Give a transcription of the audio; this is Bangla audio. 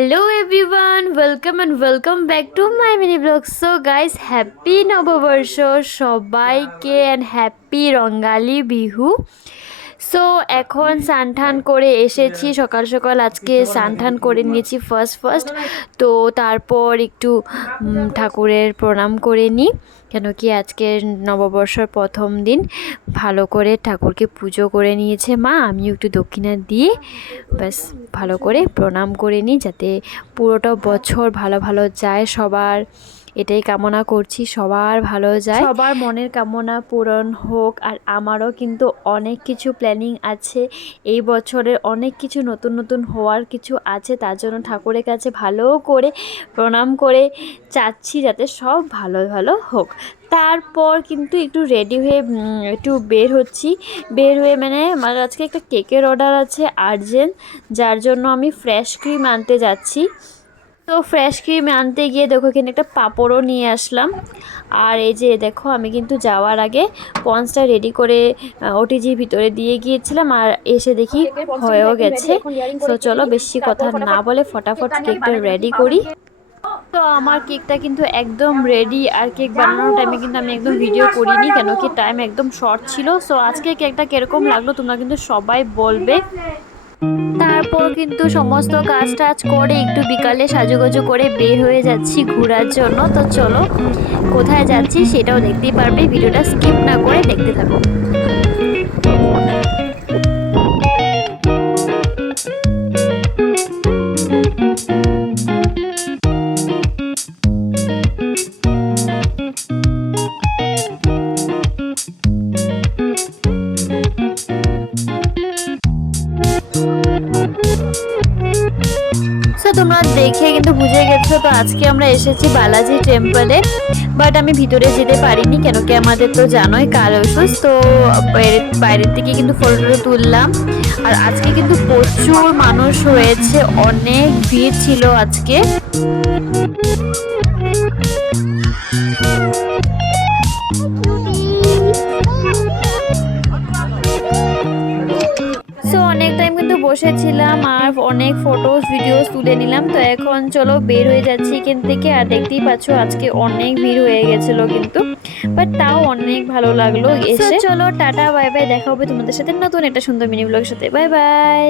Hello everyone, welcome and welcome back to my mini vlog. So guys, happy নববর্ষ সবাইকে and happy Rongali Bihu. So এখন স্নান করে এসেছি সকাল সকাল, আজকে স্নান করে নিয়েছি ফার্স্ট। তো তারপর একটু ঠাকুরের প্রণাম করে নিই, কেন কি আজকে নববর্ষের প্রথম দিন। ভালো করে ঠাকুরকে পুজো করে নিয়েছে মা, আমিও একটু দক্ষিণা দিয়ে ব্যাস ভালো করে প্রণাম করে নিই, যাতে পুরোটা বছর ভালো ভালো যায় সবার। এটাই কামনা করছি, সবার ভালো যায়, সবার মনের কামনা পূরণ হোক। আর আমারও কিন্তু অনেক কিছু প্ল্যানিং আছে এই বছরের, অনেক কিছু নতুন নতুন হওয়ার কিছু আছে। তার জন্য ঠাকুরের কাছে ভালো করে প্রণাম করে চাচ্ছি যাতে সব ভালো ভালো হোক। তারপর কিন্তু একটু রেডি হয়ে একটু বের হয়ে মানে আমার আজকে একটা কেকের অর্ডার আছে আর্জেন্ট, যার জন্য আমি ফ্রেশ ক্রিম আনতে যাচ্ছি। তো ফ্রেশ ক্রিম আনতে গিয়ে দেখো এখানে একটা পাঁপড়ও নিয়ে আসলাম। আর এই যে দেখো আমি কিন্তু যাওয়ার আগে পন্সটা রেডি করে ওটিজির ভিতরে দিয়ে গিয়েছিলাম, আর এসে দেখি হয়েও গেছে। তো চলো বেশি কথা না বলে ফটাফট কেকটা রেডি করি। তো আমার কেকটা কিন্তু একদম রেডি, আর কেক বানানোর টাইমে কিন্তু আমি একদম ভিডিও করিনি, কেন কি টাইম একদম শর্ট ছিল। সো আজকে কেকটা কিরকম লাগলো তোমরা কিন্তু সবাই বলবে। তারপর কিন্তু সমস্ত কাজ টাজ করে একটু বিকালে সাজুগুজু করে বের হয়ে যাচ্ছি ঘোরার জন্য। তো চলো কোথায় যাচ্ছি সেটাও দেখতেই পারবে, ভিডিওটা স্কিপ না করে দেখতে থাকো। তোমরা দেখে কিন্তু বুঝে গেছো, তো আজকে আমরা এসেছি বালাজি টেম্পলে, বাট আমি ভিতরে যেতে পারিনি, কেন কি আমাদের তো জানোই কাল অসুস্থ। তো বাইরের থেকে কিন্তু ফটো তুললাম। আর আজকে কিন্তু প্রচুর মানুষ হয়েছে, অনেক ভিড় ছিল আজকে। অনেক টাইম কিন্তু বসেছিলাম আর অনেক ফটোস ভিডিওস তুলে নিলাম। তো এখন চলো বের হয়ে যাচ্ছি এখান থেকে। আর দেখতেই পাচ্ছ আজকে অনেক ভিড় হয়ে গেছিলো কিন্তু, বাট তাও অনেক ভালো লাগলো এসে। চলো টাটা বাই বাই, দেখা হবে তোমাদের সাথে নতুন একটা সুন্দর মিনি ব্লগের সাথে। Bye bye.